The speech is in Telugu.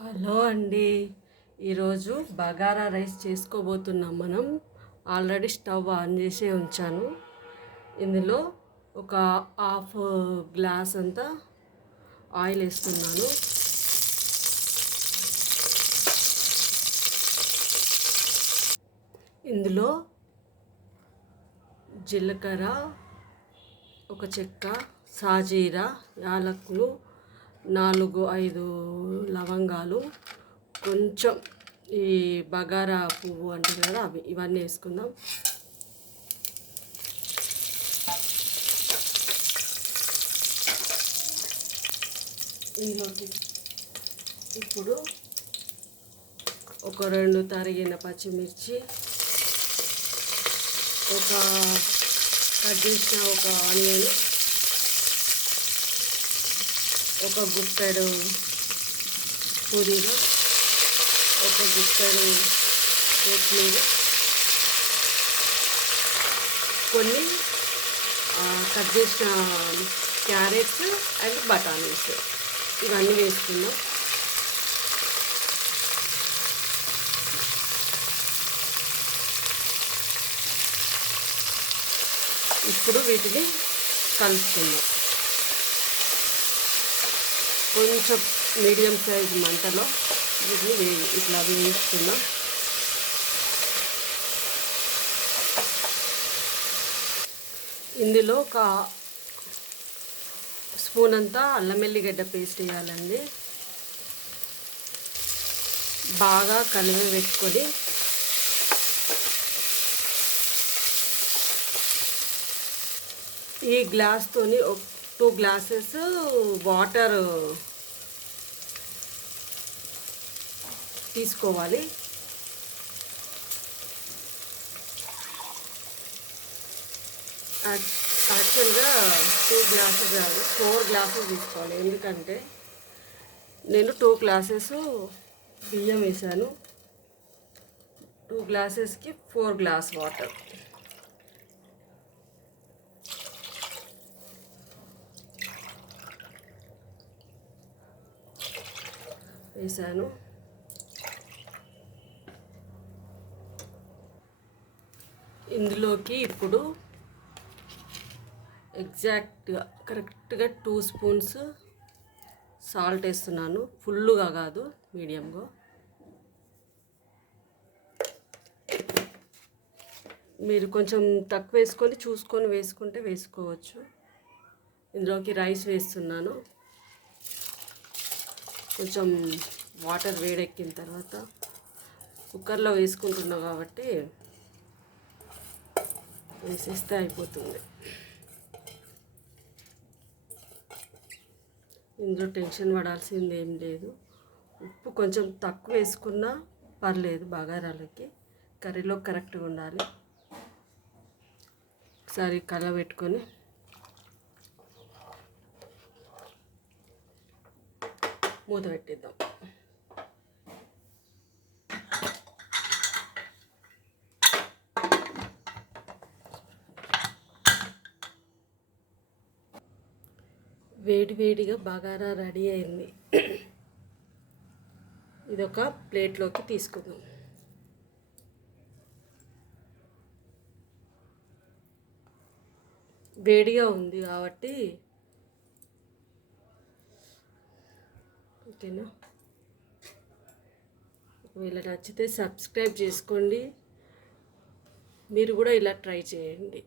హలో అండి. ఈరోజు బగారా రైస్ చేసుకోబోతున్నాం మనం. ఆల్రెడీ స్టవ్ ఆన్ చేసి ఉంచాను. ఇందులో ఒక హాఫ్ గ్లాస్ అంతా ఆయిల్ వేస్తున్నాను. ఇందులో జీలకర్ర, ఒక చెక్క, సాజీరా, యాలకులు, 4-5 లవంగాలు, కొంచెం ఈ బగారా పువ్వు అంటారు కదా ఇవన్నీ వేసుకుందాం. ఇందులోకి ఇప్పుడు ఒక 2 తరిగిన పచ్చిమిర్చి, ఒక కట్ చేసిన ఒక ఆనియన్, ఒక గుప్పెడు పుదీనా, ఒక గుప్పెడు కొత్తిమీర, కొన్ని కట్ చేసిన క్యారెట్స్ అండ్ బఠానీస్ ఇవన్నీ వేసుకుందాం. ఇప్పుడు వీటిని కలుపుకుందాం. కొంచెం మీడియం సైజ్ మంటలో వీటిని ఇట్లా వేయించుకుందాం. ఇందులో ఒక స్పూన్ అంతా అల్లం వెల్లిగడ్డ పేస్ట్ వేయాలండి. బాగా కలిపి పెట్టుకొని ఈ గ్లాస్తోని 2 గ్లాసెస్ వాటర్ తీసుకోవాలి. యాక్చువల్గా 2 గ్లాసెస్ కాదు, 4 గ్లాసెస్ తీసుకోవాలి. ఎందుకంటే నేను 2 గ్లాసెస్ బియ్యం వేసాను. 2 గ్లాసెస్కి 4 గ్లాస్ వాటర్ వేసాను. ఇందులోకి ఇప్పుడు కరెక్ట్గా 2 స్పూన్స్ సాల్ట్ వేస్తున్నాను. ఫుల్గా కాదు, మీడియంగా. మీరు కొంచెం తక్కువ వేసుకొని చూసుకొని వేసుకుంటే వేసుకోవచ్చు. ఇందులోకి రైస్ వేస్తున్నాను. కొంచెం వాటర్ వేడెక్కిన తర్వాత కుక్కర్లో వేసుకుంటున్నాం కాబట్టి వేసేస్తే అయిపోతుంది. ఇందులో టెన్షన్ పడాల్సింది ఏం లేదు. ఉప్పు కొంచెం తక్కువ వేసుకున్నా పర్లేదు, బగారాలకి కర్రీలో కరెక్ట్గా ఉండాలి. ఒకసారి కలబెట్టుకొని మూత పెట్టిద్దాం. వేడివేడిగా బగారా రెడీ అయింది. ఇదొక ప్లేట్లోకి తీసుకుందాం. వేడిగా ఉంది కాబట్టి ఓకేనా. ఒకవేళ నచ్చితే సబ్స్క్రైబ్ చేసుకోండి. మీరు కూడా ఇలా ట్రై చేయండి.